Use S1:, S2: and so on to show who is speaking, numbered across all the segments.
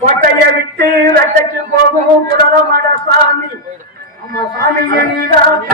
S1: கோட்டைய விட்டு வெட்டைக்கு போகும் குடலமட சாமி. சாமியை நீதான்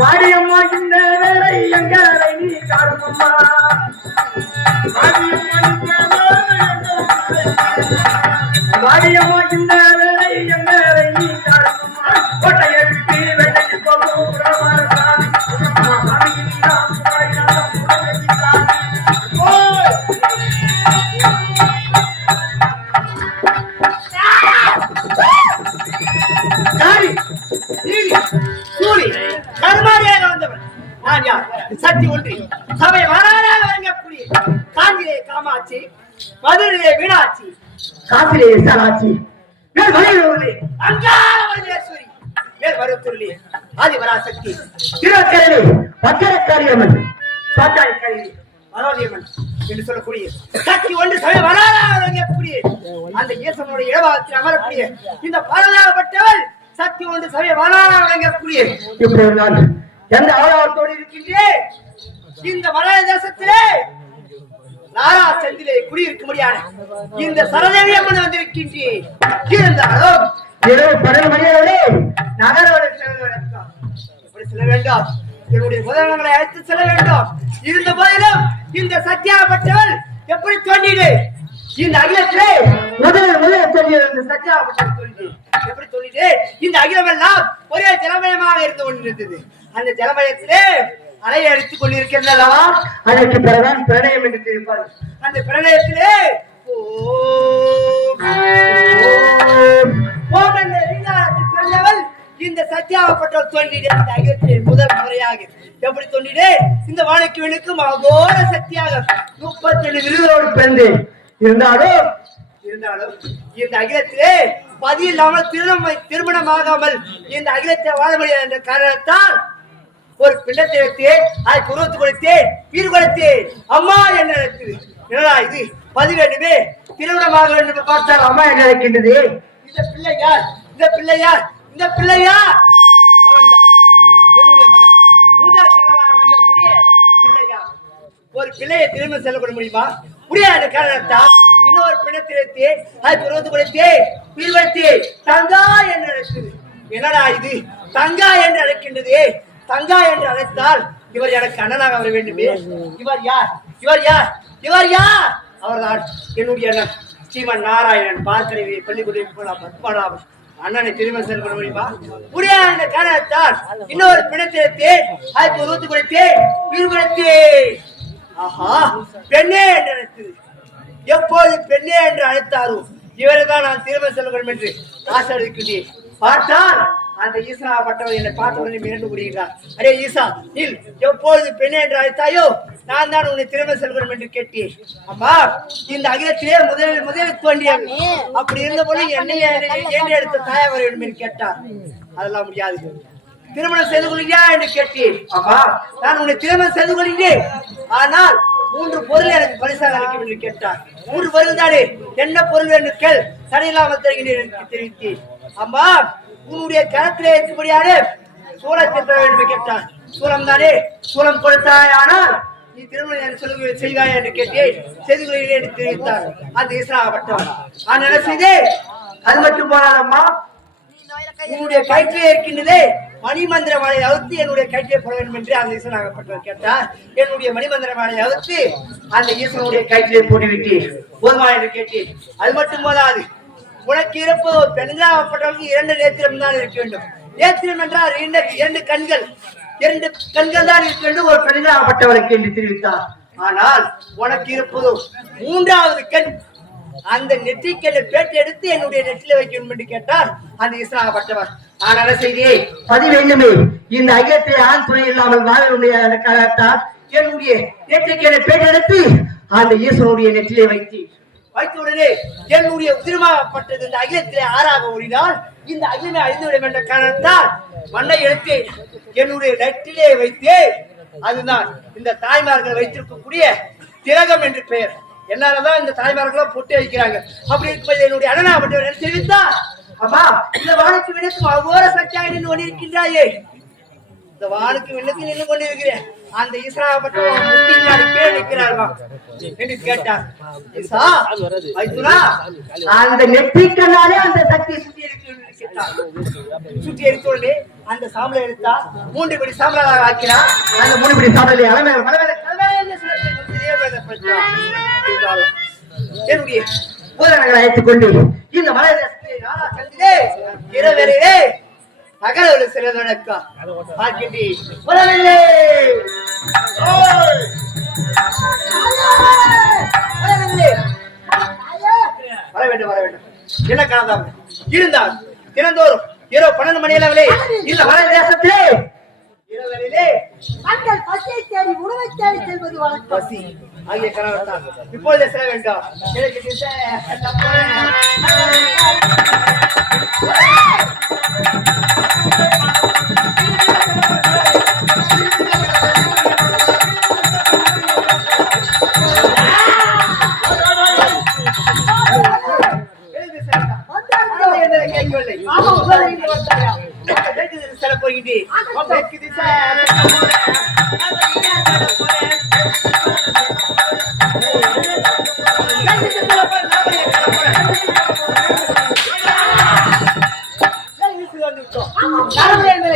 S1: மாரியம்மா இந்த வேலை எங்களை நீ காணுமம்மா. எங்களை மாரியம்மா இந்த காசிலே
S2: ஆதிபராசக்தி.
S1: திருவக்கரையிலே பத்திரக்காரியம்மன் பாட்டாளிக்காரி
S2: மனோதியம்மன் என்று சொல்லக்கூடிய சக்தி ஒன்று சபை வராதாக அந்த ஈசனுடைய இடபாகத்தில் அமரக்கூடிய இந்த பரதாகப்பட்டவள் சக்தி ஒன்று சபை வராதாக வழங்கக்கூடிய
S1: இப்படி ஒரு எந்த அவலவத்தோடு இருக்கின்றே?
S2: இந்த மலைய தேசத்திலே நாரா செந்திலே குடியிருக்கும்படியான இந்த சரதேவி அம்மன் வந்திருக்கின்றேன் இருந்தாலும்
S1: இரவு பன்னெண்டு மணியோடு
S2: நகரோடு செல்ல எப்படி செல்ல வேண்டும். என்னுடைய உதாரணங்களை அழைத்து செல்ல வேண்டும். இருந்த போதிலும் இந்த சத்தியாப்பட்டவள் எப்படி தோன்றிடு இந்த அகிலத்திலே
S1: முதல் முதல் சொல்லியது இந்த சத்யா
S2: சத்தியாப்பட்டவள் எப்படி தோன்றிடு இந்த அகிலம் எல்லாம் ஒரே ஜலமயமாக இருந்து கொண்டிருந்தது. அந்த ஜலமயத்திலே அலையை அடித்துக் கொண்டிருக்கிறது அல்லவா
S1: அதற்கு பிறதான் பிரணயம் என்று தெரிவிப்பார்
S2: அந்த பிரணயத்திலே பிறந்தவள் இந்த சத்தியாவப்பட்டவள் தோன்றிடு அந்த அகிலத்தில் முதல் முறையாக. எப்படி தோன்றிடு இந்த வாழைக்கு வெளுக்கும் அகோர சக்தியாக. முப்பத்தேழு விருதோடு
S1: பிறந்தேன். இருந்தாலும்
S2: இருந்தாலும் இந்த அகிலத்திலே பதி இல்லாமல் திருமணம் திருமணமாகாமல் இந்த அகிலத்தை வாழ முடியாது என்ற காரணத்தால் ஒரு பிள்ளத்தை வைத்தேன் அதை குருவத்து கொடுத்தேன் வீடு கொடுத்தேன் அம்மா என்ன இருக்குது என்னடா இது? பதி வேண்டுமே திருமணமாக வேண்டும் என்று பார்த்தால்
S1: அம்மா என்ன இருக்கின்றது
S2: இந்த பிள்ளையார் இந்த பிள்ளையார் இந்த பிள்ளையா ஒரு பிள்ளையை திரும்ப செல்லப்பட முடியுமா? முடியாது காரணத்தால் இன்னொரு பிணத்திற்கு அது பருவத்து கொடுத்து உயிர் வளர்த்து தங்கா என்று அழைத்தது. என்னடா இது? தங்கா என்று அழைக்கின்றது. தங்கா என்று அழைத்தால் இவர் எனக்கு அண்ணனாக வர வேண்டுமே. இவர் யார்? இவர் யார்? இவர் யார்? அவர்தான் என்னுடைய அண்ணன் ஸ்ரீமன் நாராயணன். பார்க்கறவை பள்ளிக்கூடம் போலாம் அண்ணனை திரும்ப செல்ல முடியுமா முடியாத காரணத்தால் இன்னொரு பிணத்திற்கு அது உருவத்து கொடுத்து உயிர் ஆஹா பெண்ணே என்று அழைத்தது எப்போது பெண்ணே என்று அழைத்தாரோ இவரை தான் நான் திரும்ப செல்ல வேண்டும் என்று ஆசீர்வதிக்கிறேன் பார்த்தால் அந்த ஈசா பட்டவர் என்னை பார்த்த உடனே மிரண்டு கூறுகிறார் அரே ஈசா நில். எப்பொழுது பெண்ணே என்று அழைத்தாயோ நான் தான் உன்னை திரும்ப வேண்டும் என்று கேட்டேன் அம்மா இந்த அகிலத்திலே முதலில் முதலில் தோன்றிய அப்படி இருந்தபோது என்னை ஏன் எடுத்த தாயா வர வேண்டும் என்று கேட்டார். அதெல்லாம் முடியாது. திருமணம் செய்து கொள்கிறா என்று கேட்டேன் அம்மா நான் உன்னை திருமணம் செய்து கொள்கிறேன். ஆனால் மூன்று பொருள் எனக்கு பரிசாக அளிக்கும் என்று கேட்டார். மூன்று பொருள் தானே என்ன பொருள் என்று கேள். தடையில்லாமல் தருகிறேன் என்று தெரிவித்தேன் அம்மா உன்னுடைய கரத்திலே இருக்கும்படியான சூழ பெற வேண்டும் கேட்டான். கேட்டார் சூலம் தானே? சூலம் கொடுத்தாய் ஆனால் நீ திருமணம் எனக்கு சொல்லுங்க செய்வாய் என்று கேட்டேன். செய்து கொள்கிறேன் என்று தெரிவித்தார். அந்த இஸ்லாமப்பட்டவர் நான் என்ன செய்தேன்? அது மட்டும் போனாலம்மா உன்னுடைய கயிற்றிலே இருக்கின்றதே மணிமந்திர மாலை அவுத்து என்னுடைய கயிற்றிலே போட வேண்டும் என்று அந்த ஈசனாகப்பட்டவர் கேட்டார். என்னுடைய மணிமந்திர மாலை அவுத்து அந்த ஈசனுடைய கயிற்றிலே போட்டுவிட்டேன் போதுமா என்று கேட்டேன். அது மட்டும் போதாது. உனக்கு இருப்பது ஒரு பெண்களாகப்பட்டவர்களுக்கு இரண்டு நேத்திரம் தான் இருக்க வேண்டும். நேத்திரம் என்றால் இரண்டு இரண்டு கண்கள். இரண்டு கண்கள் தான் இருக்க வேண்டும் ஒரு பெண்களாகப்பட்டவருக்கு என்று தெரிவித்தார். ஆனால் உனக்கு இருப்பது மூன்றாவது கண். அந்த நெற்றிக்கல்லை பேட்டு எடுத்து என்னுடைய நெற்றில வைக்கணும் என்று கேட்டார். அந்த இஸ்லாமப்பட்டவர் நான் செய்தியை பதிவேண்டுமே இந்த ஐயத்தை ஆண் துணை இல்லாமல் வாழ முடியாத என்னுடைய நெற்றிக்கல்லை பேட்டு எடுத்து அந்த ஈஸ்வரனுடைய நெற்றிலே வைத்து வைத்த உடனே என்னுடைய உதிரமாகப்பட்டது இந்த அகிலத்திலே ஆறாக ஓடினால் இந்த அகிலமே அழிந்துவிடும் என்ற காரணத்தால் மண்ணை எடுத்து என்னுடைய நெட்டிலே வைத்து அதுதான் இந்த தாய்மார்கள் வைத்திருக்கக்கூடிய திலகம் என்று பெயர். என்னாலதான் இந்த தாய்மார்களை பொட்டு வைக்கிறாங்க அப்படி இருக்கும்போது என்னுடைய அண்ணனா அப்படி தெரிவித்தா அம்மா இந்த வானுக்கு வினக்கும் அவ்வளோ சக்தியாக நின்று கொண்டிருக்கின்றாயே. இந்த வானுக்கு விண்ணுக்கு நின்று கொண்டிருக்கிறேன் அந்த ஈஸ்வராப்பட்டவர் முட்டிங்காடி கீழே நிற்கிறார்களா என்று கேட்டார். ஈசா அந்த நெற்றிக்கனாலே அந்த சக்தி சுத்தி இருக்கு என்று சுத்தி எடுத்தோடனே அந்த சாம்பலை எடுத்தா மூன்று படி சாம்பலாக ஆக்கினார். அந்த மூணு படி சாம்பலை அலமே மலவேல கலவேல என்னுடைய பூதனங்களை அழைத்துக் கொண்டு இந்த மலை தேசத்தை நானா கண்டிலே இரவரையே நகர ஒரு சிறதனக்கா பார்க்கின்றி வரவில்லை ஓய்! வரவில்லை வர வேண்டும் வர வேண்டும். என்ன காரணம் இருந்தால் தினந்தோறும் இரவு பன்னெண்டு மணி அளவிலே இந்த தேசத்திலே
S3: மக்கள் பசியை தேடி உணவை தேடி செல்வது வழக்கம்.
S2: பசி. ஆகிய காரணத்தால் இப்பொழுதே செல்ல வேண்டாம். எனக்கு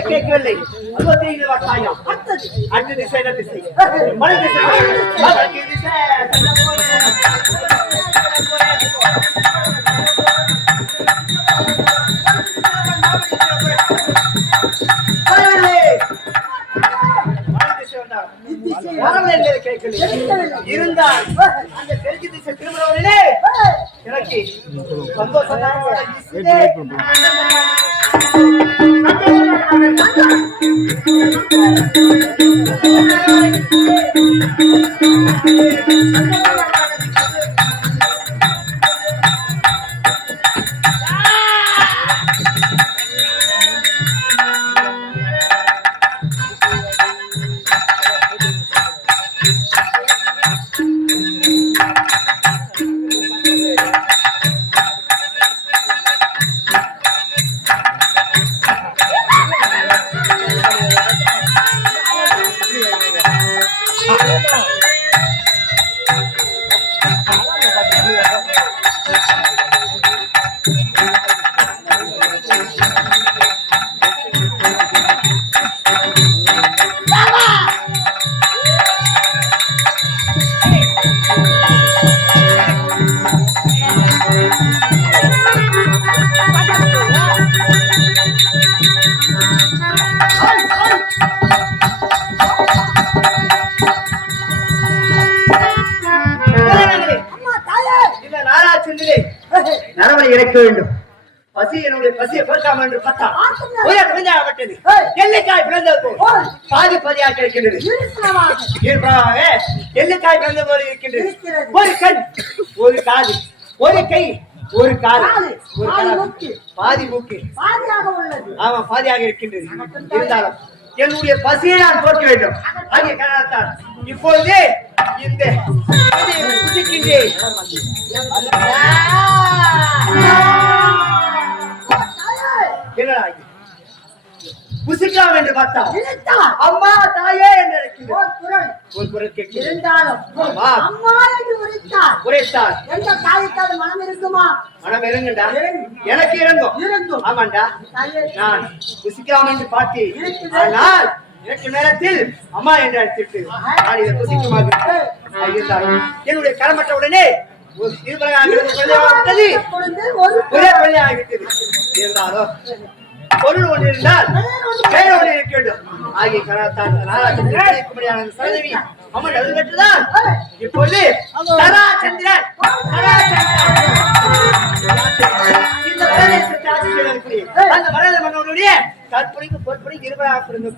S2: கேட்கவில்லை. அதோ தெரியுது வாட்டாயம் திசை திசை. திசை. இருந்தால் அந்த தெற்கு திசை திரும்புறவர்களே எனக்கு சந்தோஷம் Thank you. இறைக்க வேண்டும். பசி என்னுடைய பசியை என்று பார்த்தா பிறந்தாகப்பட்டது எல்லைக்காய் பிறந்தது போல். பாதி பாதியாக இருக்கின்றது. எல்லைக்காய் பிறந்த. ஒரு கண் ஒரு காது. ஒரு கை ஒரு காது.
S3: காது,
S2: ஒரு
S3: மூக்கு.
S2: பாதி மூக்கு.
S3: பாதியாக உள்ளது.
S2: ஆமா பாதியாக இருக்கின்றது. இருந்தாலும் என்னுடைய பசியை நான் போக்க வேண்டும். ஆகிய காரணத்தால் இப்பொழுது இந்த புதுக்கின்றேன் என்னடா புசிக்கலாம் என்று பார்த்தா?
S3: நினைத்தார்
S2: அம்மா தாயே என்று ஒரு குரல்.
S3: இருந்தாலும். அம்மா என்று உரைத்தார்.
S2: உரைத்தார்.
S3: எந்த தாய்க்கு அது மனம் இருக்குமா?
S2: மனம் இறங்குண்டா. எனக்கு இறங்கும்.
S3: இறங்கும்.
S2: ஆமாண்டா. நான் புசிக்கலாம் என்று பார்த்தேன். ஆனால் எனக்கு நேரத்தில் அம்மா என்று அழைத்திட்டு நான் இதை புசிக்குமாக என்னுடைய கடமற்ற உடனே ஒரு குழந்தையாகிவிட்டது இருந்தாலும் பொருள் ஒன்று இருந்தால் வேறு ஒன்று இருக்க வேண்டும். ஆகிய கலாத்தான் நாராஜன் சரதவி அம்மன் அது பெற்றுதான் இப்பொழுது தரா சந்திரன் இந்த பிரதேசத்தை ஆட்சி செய்வதற்குரிய அந்த மரத மன்னனுடைய தற்பொழிக்கு பொற்பொழி இருவராக பிறந்த